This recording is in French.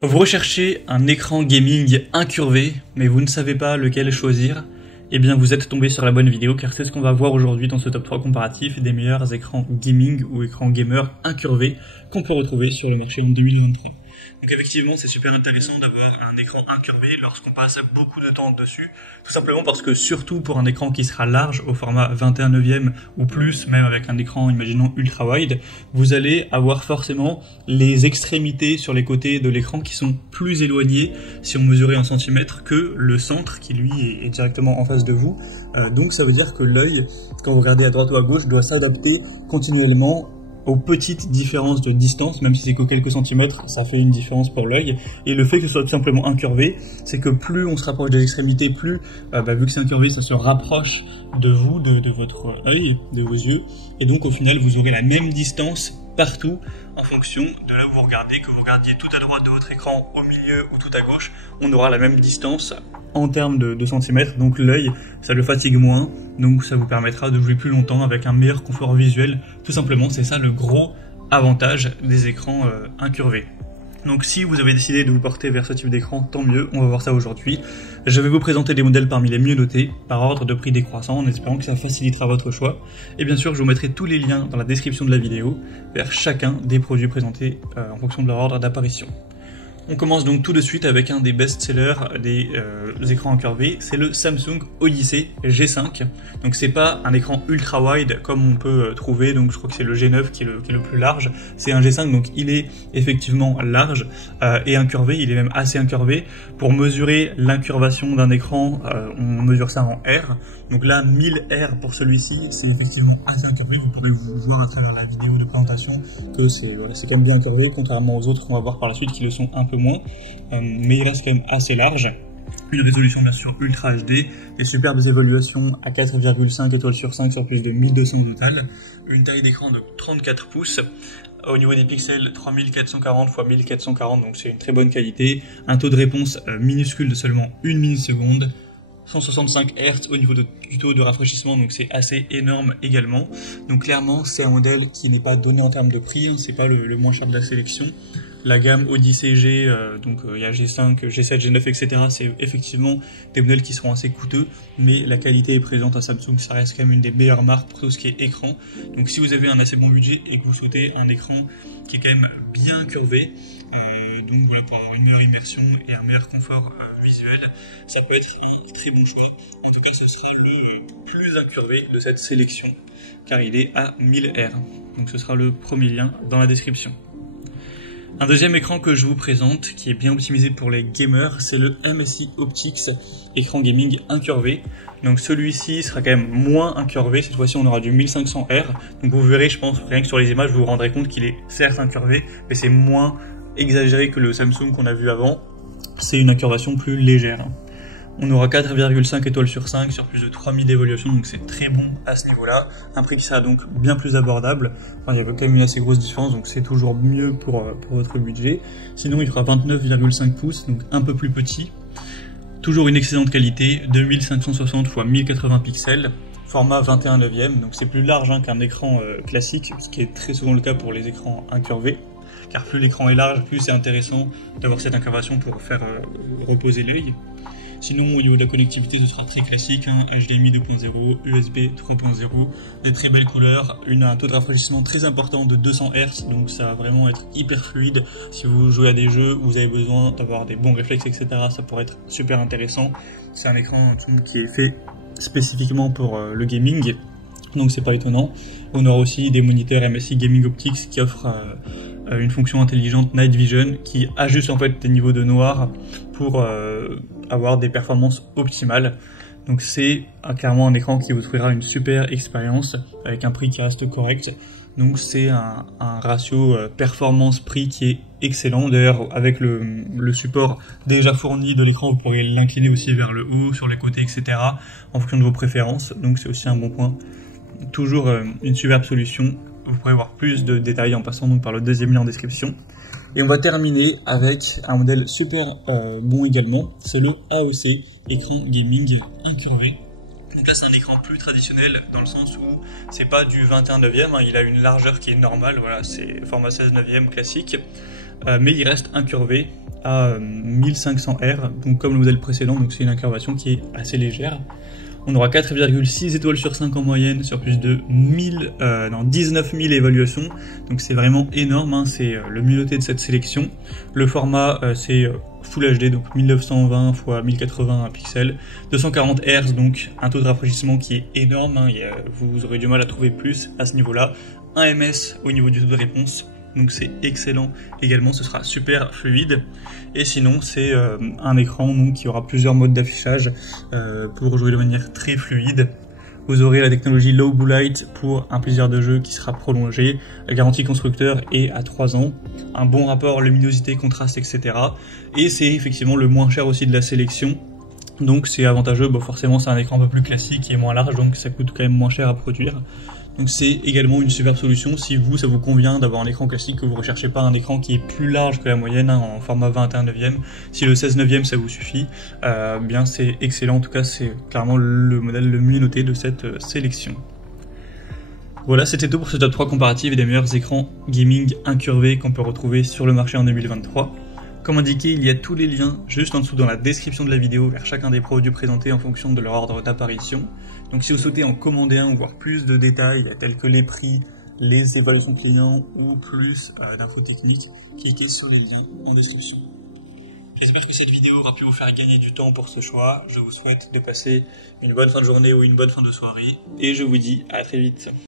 Vous recherchez un écran gaming incurvé, mais vous ne savez pas lequel choisir? Eh bien vous êtes tombé sur la bonne vidéo, car c'est ce qu'on va voir aujourd'hui dans ce top 3 comparatif des meilleurs écrans gaming ou écrans gamer incurvés qu'on peut retrouver sur le marché en 2023. Donc effectivement c'est super intéressant d'avoir un écran incurvé lorsqu'on passe beaucoup de temps dessus, tout simplement parce que surtout pour un écran qui sera large au format 21/9 ou plus, même avec un écran imaginons ultra wide, vous allez avoir forcément les extrémités sur les côtés de l'écran qui sont plus éloignées si on mesurait en centimètres que le centre qui lui est directement en face de vous. Donc ça veut dire que l'œil, quand vous regardez à droite ou à gauche, doit s'adapter continuellement aux petites différences de distance, même si c'est que quelques centimètres, ça fait une différence pour l'œil. Et le fait que ce soit tout simplement incurvé, c'est que plus on se rapproche des extrémités, plus, vu que c'est incurvé, ça se rapproche de vous, de votre œil, de vos yeux. Et donc au final, vous aurez la même distance partout en fonction de là où vous regardez, que vous regardiez tout à droite de votre écran, au milieu ou tout à gauche, on aura la même distance en termes de centimètres, donc l'œil, ça le fatigue moins, donc ça vous permettra de jouer plus longtemps avec un meilleur confort visuel, tout simplement, c'est ça le gros avantage des écrans incurvés. Donc si vous avez décidé de vous porter vers ce type d'écran, tant mieux, on va voir ça aujourd'hui. Je vais vous présenter des modèles parmi les mieux notés, par ordre de prix décroissant, en espérant que ça facilitera votre choix. Et bien sûr, je vous mettrai tous les liens dans la description de la vidéo, vers chacun des produits présentés en fonction de leur ordre d'apparition. On commence donc tout de suite avec un des best-sellers des écrans incurvés, c'est le Samsung Odyssey G5. Donc c'est pas un écran ultra wide comme on peut trouver, donc je crois que c'est le G9 qui est le plus large, c'est un G5 donc il est effectivement large et incurvé, il est même assez incurvé. Pour mesurer l'incurvation d'un écran, on mesure ça en R, donc là 1000 R pour celui-ci, c'est effectivement assez incurvé, vous pourrez vous voir à travers la vidéo de présentation que c'est quand même bien incurvé, contrairement aux autres qu'on va voir par la suite qui le sont un peu moins, mais il reste quand même assez large. Une résolution bien sûr Ultra HD, des superbes évaluations à 4,5 étoiles sur 5 sur plus de 1200 au total, une taille d'écran de 34 pouces, au niveau des pixels 3440 x 1440, donc c'est une très bonne qualité, un taux de réponse minuscule de seulement 1 milliseconde, 165 Hz au niveau du taux de rafraîchissement, donc c'est assez énorme également. Donc clairement c'est un modèle qui n'est pas donné en termes de prix, c'est pas le moins cher de la sélection. La gamme Odyssey G, donc il y a G5, G7, G9, etc. C'est effectivement des modèles qui seront assez coûteux, mais la qualité est présente à Samsung, ça reste quand même une des meilleures marques pour tout ce qui est écran. Donc si vous avez un assez bon budget et que vous souhaitez un écran qui est quand même bien curvé, donc voilà, pour avoir une meilleure immersion et un meilleur confort visuel, ça peut être un très bon choix. En tout cas, ce sera le plus incurvé de cette sélection, car il est à 1000 R. Donc ce sera le premier lien dans la description. Un deuxième écran que je vous présente, qui est bien optimisé pour les gamers, c'est le MSI Optix écran gaming incurvé. Donc celui-ci sera quand même moins incurvé, cette fois-ci on aura du 1500 R. Donc vous verrez, je pense, rien que sur les images, vous vous rendrez compte qu'il est certes incurvé, mais c'est moins exagéré que le Samsung qu'on a vu avant. C'est une incurvation plus légère. On aura 4,5 étoiles sur 5 sur plus de 3000 d'évaluation, donc c'est très bon à ce niveau-là. Un prix qui sera donc bien plus abordable. Enfin, il y avait quand même une assez grosse différence, donc c'est toujours mieux pour votre budget. Sinon, il fera 29,5 pouces, donc un peu plus petit. Toujours une excellente qualité, 2560 x 1080 pixels, format 21/9, donc c'est plus large qu'un écran classique, ce qui est très souvent le cas pour les écrans incurvés. Car plus l'écran est large, plus c'est intéressant d'avoir cette incurvation pour faire reposer l'œil. Sinon, au niveau de la connectivité, ce sera très classique, HDMI 2.0, USB 3.0, des très belles couleurs, un taux de rafraîchissement très important de 200 Hz, donc ça va vraiment être hyper fluide. Si vous jouez à des jeux où vous avez besoin d'avoir des bons réflexes, etc., ça pourrait être super intéressant. C'est un écran qui est fait spécifiquement pour le gaming, donc c'est pas étonnant. On aura aussi des moniteurs MSI Gaming Optix qui offrent une fonction intelligente Night Vision qui ajuste en fait des niveaux de noir pour avoir des performances optimales. Donc c'est clairement un écran qui vous offrira une super expérience avec un prix qui reste correct. Donc c'est un ratio performance-prix qui est excellent. D'ailleurs avec le support déjà fourni de l'écran, vous pourrez l'incliner aussi vers le haut, sur les côtés, etc. en fonction de vos préférences. Donc c'est aussi un bon point. Toujours une superbe solution. Vous pourrez voir plus de détails en passant donc par le deuxième lien en description. Et on va terminer avec un modèle super bon également, c'est le AOC, écran gaming incurvé. Donc là c'est un écran plus traditionnel dans le sens où c'est pas du 21/9, il a une largeur qui est normale, voilà, c'est format 16/9 classique, mais il reste incurvé. à 1500R, donc comme le modèle précédent, donc c'est une incurvation qui est assez légère. On aura 4,6 étoiles sur 5 en moyenne sur plus de 19 000 évaluations, donc c'est vraiment énorme, hein, c'est le mieux noté de cette sélection. Le format c'est Full HD, donc 1920 x 1080 pixels, 240 Hz, donc un taux de rafraîchissement qui est énorme, hein, vous aurez du mal à trouver plus à ce niveau-là, 1 ms au niveau du taux de réponse, donc c'est excellent également, ce sera super fluide. Et sinon c'est un écran donc, qui aura plusieurs modes d'affichage pour jouer de manière très fluide. Vous aurez la technologie Low Blue Light pour un plaisir de jeu qui sera prolongé. La garantie constructeur est à 3 ans. Un bon rapport luminosité, contraste, etc. Et c'est effectivement le moins cher aussi de la sélection. Donc c'est avantageux, bon, forcément c'est un écran un peu plus classique et moins large, donc ça coûte quand même moins cher à produire. Donc c'est également une superbe solution si ça vous convient d'avoir un écran classique, que vous ne recherchez pas un écran qui est plus large que la moyenne, hein, en format 21/9. Si le 16/9 ça vous suffit, bien c'est excellent, en tout cas c'est clairement le modèle le mieux noté de cette sélection. Voilà, c'était tout pour ce top 3 comparatif des meilleurs écrans gaming incurvés qu'on peut retrouver sur le marché en 2023. Comme indiqué, il y a tous les liens juste en dessous dans la description de la vidéo vers chacun des produits présentés en fonction de leur ordre d'apparition. Donc si vous souhaitez en commander un ou voir plus de détails tels que les prix, les évaluations clients ou plus d'infos techniques, cliquez sur les liens en description. J'espère que cette vidéo aura pu vous faire gagner du temps pour ce choix. Je vous souhaite de passer une bonne fin de journée ou une bonne fin de soirée et je vous dis à très vite.